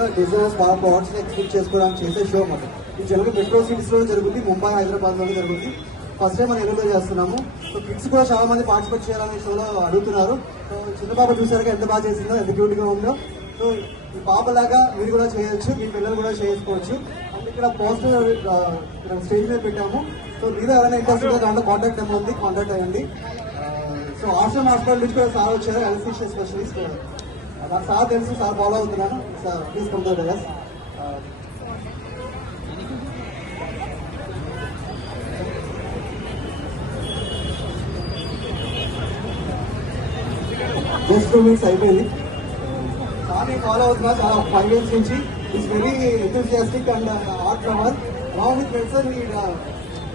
కూడా డిజైనర్స్ బాగా products expect చేసుకోవడానికి చేసే షో అన్నమాట. ఇది జనరల్ మెట్రో సిటీస్ లో జరుగుతుంది, ముంబై, హైదరాబాద్ లో జరుగుతుంది. ఫస్ట్ టైం మనం ఏలూరులో చేస్తున్నాము. సో కిడ్స్ కూడా చాలా మంది పార్టిసిపేట్ చేయాలనే షోలో అడుగుతున్నారు. సో చిన్న పాప చూసాక ఎంత బాగా చేసిందో, ఎంత క్యూట్గా ఉందో. సో ఈ పాపలాగా మీరు కూడా చేయొచ్చు, మీ పిల్లలు కూడా చేసుకోవచ్చు. అండ్ ఇక్కడ పోస్టర్ స్టేజ్ మీద పెట్టాము. సో మీరు ఎవరైనా ఇంట్రెస్ట్ ఉంటే దాంట్లో కాంటాక్ట్ నెంబర్ ఉంది, కాంటాక్ట్ అయ్యండి. సో హాస్పిటల్ నుంచి కూడా సార్ వచ్చారు, ఎలక్ట్రీషియన్ స్పెషలిస్ట్. నాకు సార్ తెలుసు, సార్ ఫాలో అవుతున్నాను. Sir please come to the desk. Just 2 minutes అయిపోయింది. సార్ని ఫాలో అవుతున్నా చాలా 5 years నుంచి. It's very enthusiastic and art lover. Along with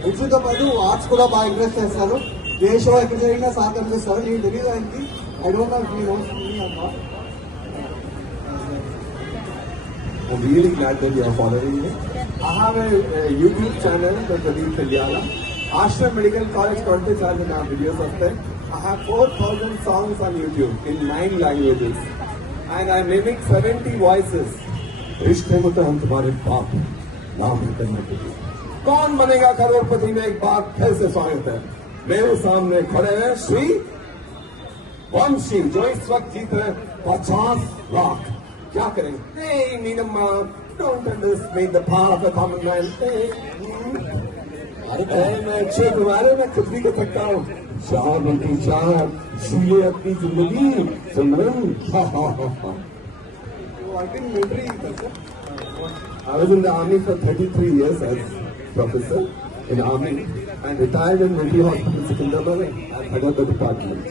మెడిసిన్తో పాటు ఆర్ట్స్ కూడా బాగా ఇంట్రెస్ట్ చేస్తారు. ఏ షో ఎక్కడ జరిగినా సార్ కనిపిస్తారు. నేను తెలియదు ఆయనకి. I don't know if he knows me or not. I'm really glad that you are following me. I have a YouTube channel, the Pradeep Kalyala. Ashram Medical College Campus are the videos of them. I have 4,000 songs on YouTube in 9 languages. And I mimic 70 voices. रिश्ते में तो हम तुम्हारे बाप नाम करने के लिए कौन बनेगा करोड़पति में एक बार फिर से स्वागत है. मेरे सामने खड़े हैं श्री वंशी, जो इस वक्त जीत रहे 50 लाख. क्या करेंगे? Hey, Neenamma, don't underestimate the power of the common man. अरे मैं अच्छे तुम्हारे में कुछ भी कर सकता हूँ. चार बल्कि चार इसलिए अपनी जिंदगी सिमरन. I was in the army for 33 years as professor in army and retired in Military Hospital Secunderabad and head of the department.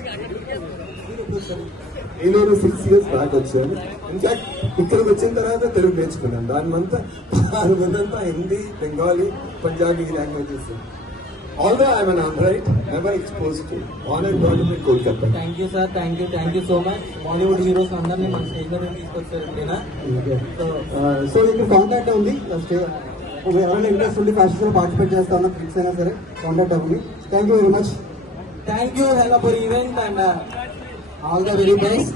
నేను 6 years బ్యాక్ వచ్చాను. ఇన్ఫాక్ట్ ఇక్కడికి వచ్చిన తర్వాత తెలుగు నేర్చుకున్నాను. దానిమంతా 6 మందంతా Hindi, Bengali, Punjabi languages. Although I am an Android, never exposed to. On and brought in Kolkata. Thank you, sir. Thank you so much. Bollywood heroes అందరినీ మన స్టేజ్ మీద తీసుకొచ్చారు. సో ఇక్కడ కాంటాక్ట్ ఉంది. ఎవరైనా ఇంట్రెస్ట్ ఉండి ఫ్యాషన్స్ లో పార్టిసిపేట్ చేస్తా ఉన్నా, కిడ్స్ అయినా సరే కాంటాక్ట్ అవ్వండి. Thank you very much. Thank you, Hello for event and all the very best.